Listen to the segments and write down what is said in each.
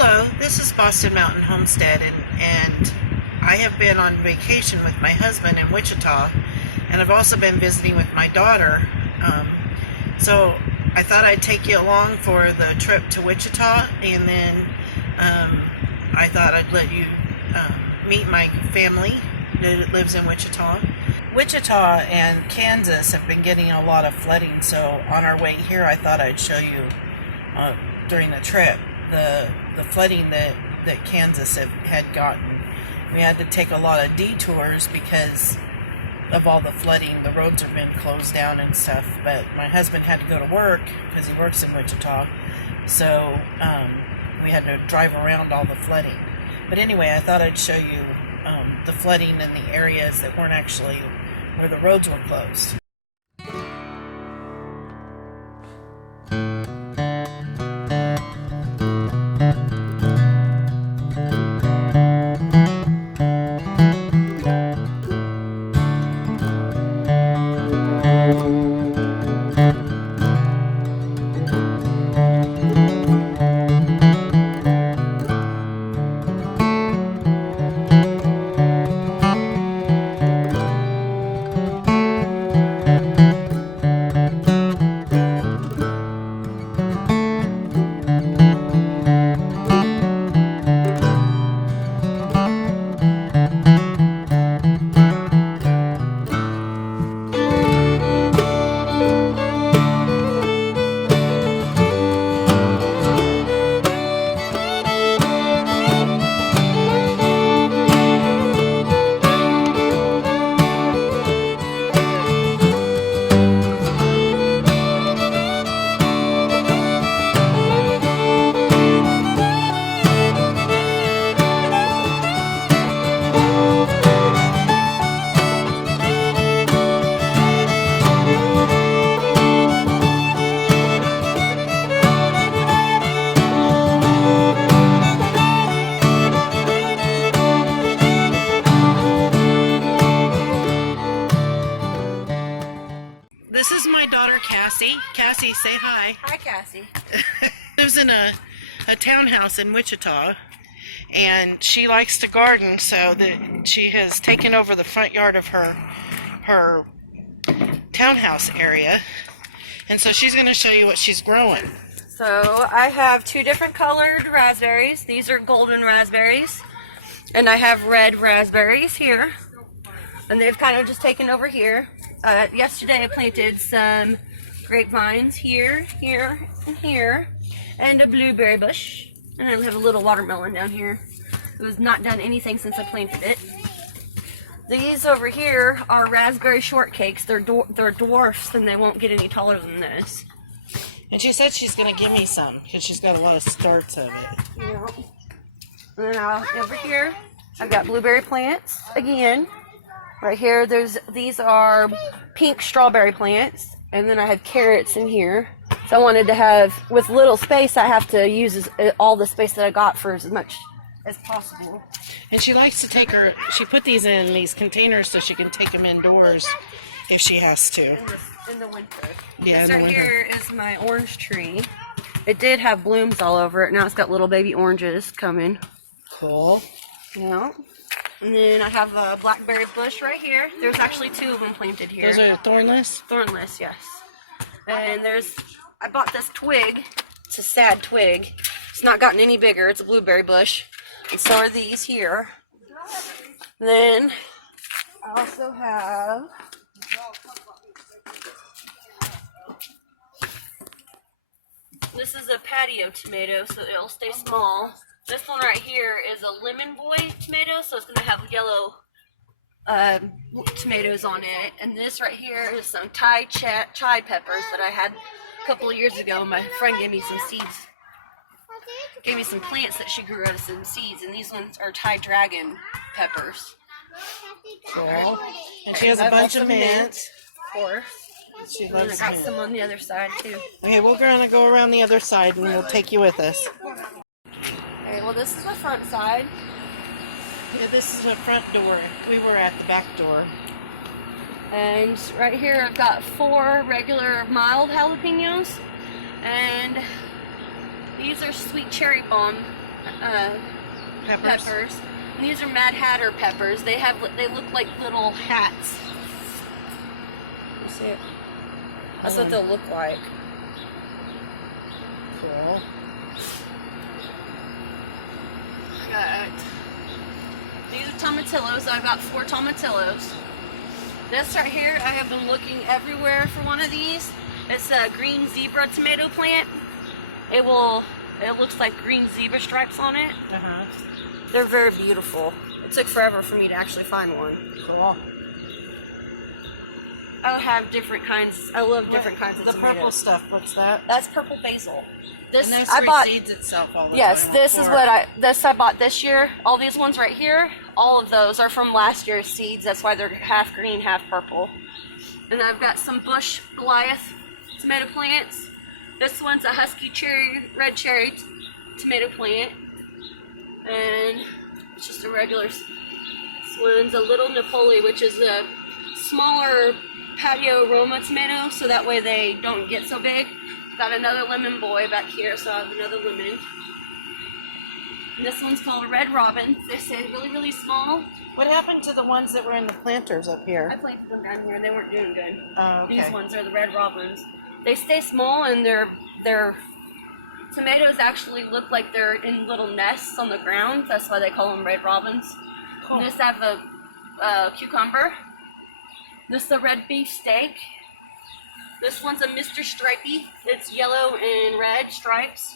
Hello, this is Boston Mountain Homestead, and I have been on vacation with my husband in Wichita, and I've also been visiting with my daughter. So I thought I'd take you along for the trip to Wichita, and then I thought I'd let you meet my family that lives in Wichita. Wichita and Kansas have been getting a lot of flooding, so on our way here I thought I'd show you during the trip the flooding that Kansas had gotten. We had to take a lot of detours because of all the flooding. The roads have been closed down and stuff, but my husband had to go to work because he works in Wichita, so we had to drive around all the flooding. But anyway, I thought I'd show you the flooding in the areas that weren't actually where the roads were closed. This is my daughter, Cassie. Cassie, say hi. Hi, Cassie. Lives in a townhouse in Wichita, and she likes to garden, so that she has taken over the front yard of her townhouse area, and so she's going to show you what she's growing. So I have two different colored raspberries. These are golden raspberries, and I have red raspberries here, and they've kind of just taken over here. Yesterday I planted some grapevines here, here, and here, and a blueberry bush, and I have a little watermelon down here. It was not done anything since I planted it. These over here are raspberry shortcakes. They're dwarfs, and they won't get any taller than this. And she said she's going to give me some because she's got a lot of starts of it. Yeah. And then over here I've got blueberry plants again. Right here, these are pink strawberry plants, and then I have carrots in here. So I wanted to have, with little space, I have to use all the space that I got for as much as possible. And she likes to she put these in these containers so she can take them indoors if she has to. In the winter. Yeah, this in the right winter. Here is my orange tree. It did have blooms all over it. Now it's got little baby oranges coming. Cool. Yeah. And then I have a blackberry bush right here. There's actually two of them planted here. Those are thornless? Thornless, yes. And I bought this twig. It's a sad twig. It's not gotten any bigger. It's a blueberry bush. And so are these here. Then I also have this is a patio tomato, so it'll stay small. This one right here is a lemon boy tomato, so it's going to have yellow tomatoes on it. And this right here is some Thai chai peppers that I had a couple of years ago. My friend gave me some seeds. Gave me some plants that she grew out of some seeds, and these ones are Thai dragon peppers. Cool. And she has a bunch of mint. Of course. She loves And I got mint. some on the other side too. Okay, we're going to go around the other side and we'll take you with us. Okay, well this is the front side. Yeah, this is the front door. We were at the back door. And right here I've got 4 regular mild jalapenos, and these are sweet cherry bomb peppers. And these are Mad Hatter peppers. They look like little hats. You see it? That's what they'll look like. Cool. These are tomatillos. I've got 4 tomatillos. This right here, I have been looking everywhere for one of these. It's a green zebra tomato plant. It looks like green zebra stripes on it. They're very beautiful. It took forever for me to actually find one. Cool. I have different kinds. I love different kinds of the tomatoes. purple stuff. What's that? That's purple basil. This I bought. Reseeds itself all the yes, time this is what I bought this year. All these ones right here, all of those are from last year's seeds. That's why they're half green, half purple. And I've got some bush Goliath tomato plants. This one's a husky red cherry tomato plant, and it's just a regular. This one's a little Napoli, which is a smaller patio Roma tomato, so that way they don't get so big. Got another lemon boy back here, so I have another lemon. And this one's called a Red Robin. They say really, really small. What happened to the ones that were in the planters up here? I planted them down here. They weren't doing good. Oh, okay. These ones are the Red Robins. They stay small, and their tomatoes actually look like they're in little nests on the ground. That's why they call them Red Robins. Cool. And this I have a cucumber. This is a red beef steak. This one's a Mr. Stripey. It's yellow and red stripes.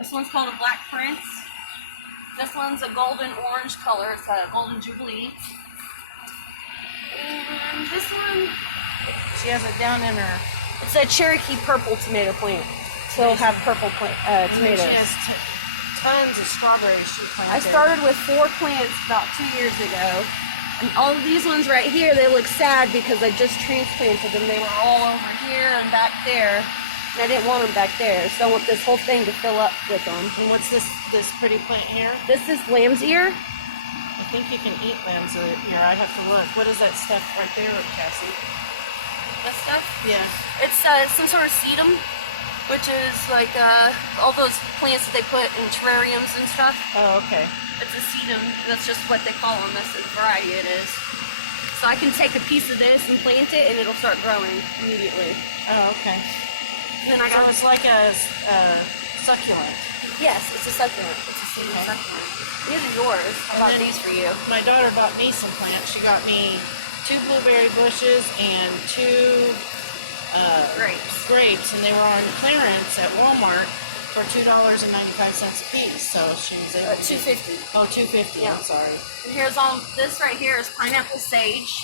This one's called a Black Prince. This one's a golden orange color. It's a golden jubilee. And this one, she has it down in her. It's a Cherokee purple tomato plant. So it'll have purple tomatoes. She has tons of strawberries she planted. I started with 4 plants about 2 years ago. And all of these ones right here, they look sad because I just transplanted them. They were all over here and back there. And I didn't want them back there. So I want this whole thing to fill up with them. And what's this pretty plant here? This is lamb's ear. I think you can eat lamb's ear. I have to look. What is that stuff right there, Cassie? This stuff? Yeah. It's some sort of sedum, which is like all those plants that they put in terrariums and stuff. Oh, okay. It's a sedum. That's just what they call them. That's the variety it is. So I can take a piece of this and plant it, and it'll start growing immediately. Oh, okay. And then I got. So it's like a succulent. Yes, it's a succulent. It's a sedum succulent. These are yours. I bought these for you. My daughter bought me some plants. She got me 2 blueberry bushes and 2 grapes, and they were on clearance at Walmart for $2.95 a piece. So she was able to $2.50. Oh, $2.50. Yeah. I'm sorry. And here's all this right here is pineapple sage,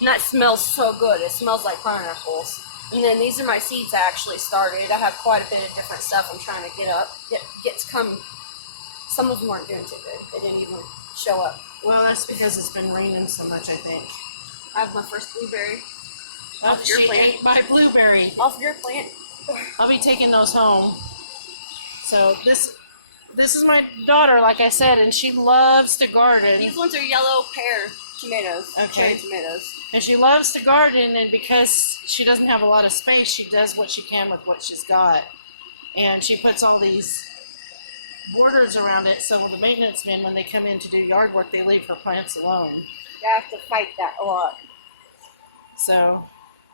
and that smells so good. It smells like pineapples. And then these are my seeds I actually started. I have quite a bit of different stuff I'm trying to get to come. Some of them aren't doing too good. They didn't even show up. Well, that's because it's been raining so much, I think. I have my first blueberry. Off your plant. My blueberry. Off your plant. I'll be taking those home. So this is my daughter, like I said, and she loves to garden. These ones are yellow pear tomatoes. Okay. Cherry tomatoes. And she loves to garden, and because she doesn't have a lot of space, she does what she can with what she's got. And she puts all these borders around it, so the maintenance men, when they come in to do yard work, they leave her plants alone. I have to fight that a lot. So.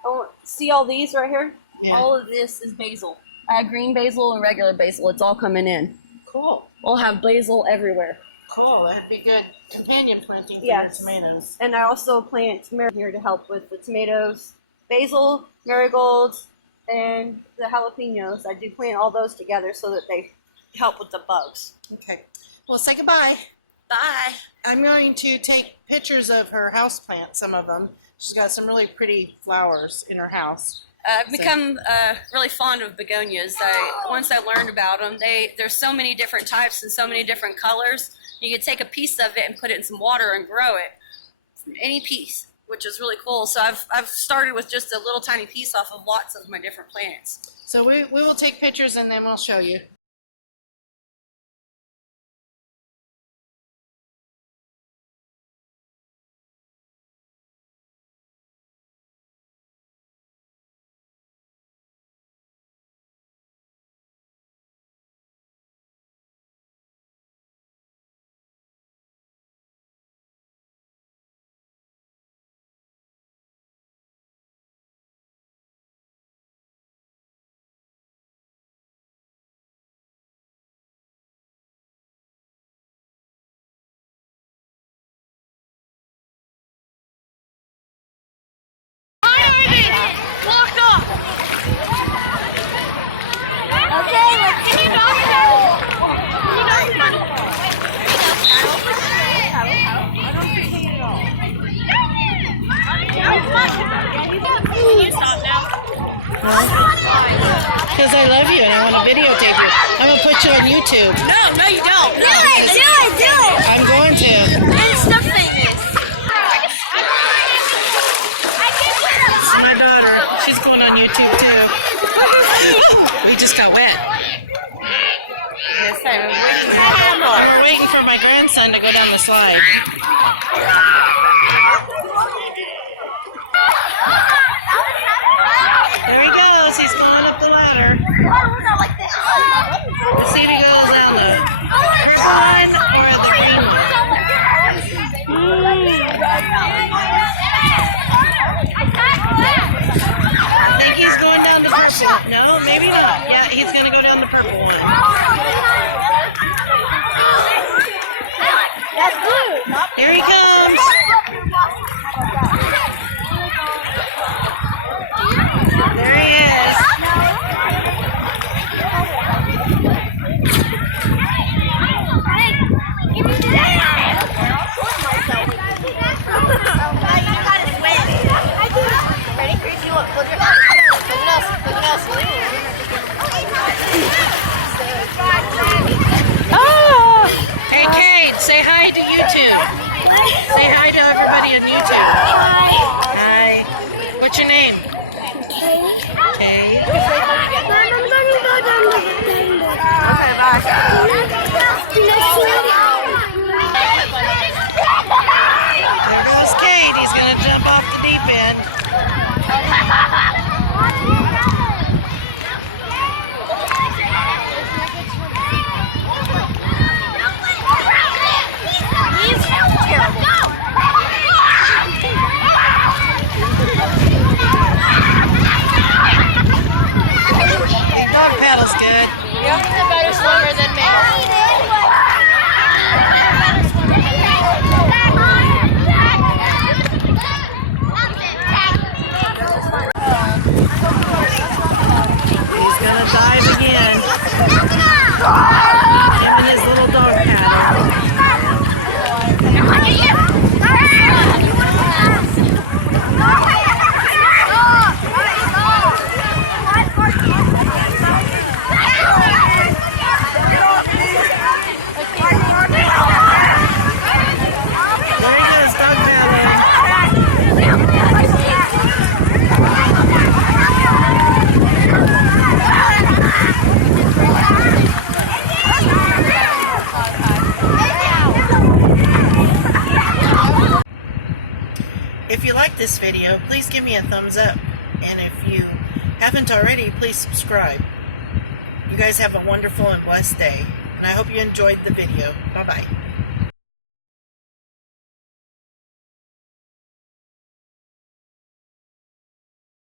Oh, see all these right here? Yeah. All of this is basil. I have green basil and regular basil. It's all coming in. Cool. We'll have basil everywhere. Cool. That'd be good companion planting for yes. your tomatoes. And I also plant tomato here to help with the tomatoes, basil, marigolds, and the jalapenos. I do plant all those together so that they help with the bugs. Okay. Well, say goodbye. Bye. I'm going to take pictures of her houseplant, some of them. She's got some really pretty flowers in her house. I've become really fond of begonias. Once I learned about them, there's so many different types and so many different colors. You could take a piece of it and put it in some water and grow it from any piece, which is really cool. So I've started with just a little tiny piece off of lots of my different plants. So we will take pictures and then we'll show you. Because I love you and I want to videotape you. I'm going to put you on YouTube. No, you don't. Do it. I'm going to. Insta famous. My daughter, she's going on YouTube too. We just got wet. Yes, We're waiting for my grandson to go down the slide. There he goes. He's going up the ladder. Let's see if he goes down the purple one or the green one. I think he's going down the purple one. No, maybe not. Yeah, he's going to go down the purple one. Here he comes. There he is. Hey Kate, say hi to YouTube. Say hi to everybody on YouTube. Hi. What's your name? Kate. Okay, bye. There goes Kate. He's going to jump off the deep end. Dog paddle's good. You're a better swimmer than me. He's going to dive again. Him and his little dog paddle. There he goes, dog paddling. If you like this video, please give me a thumbs up. And if you haven't already, please subscribe. You guys have a wonderful and blessed day. And I hope you enjoyed the video. Bye-bye.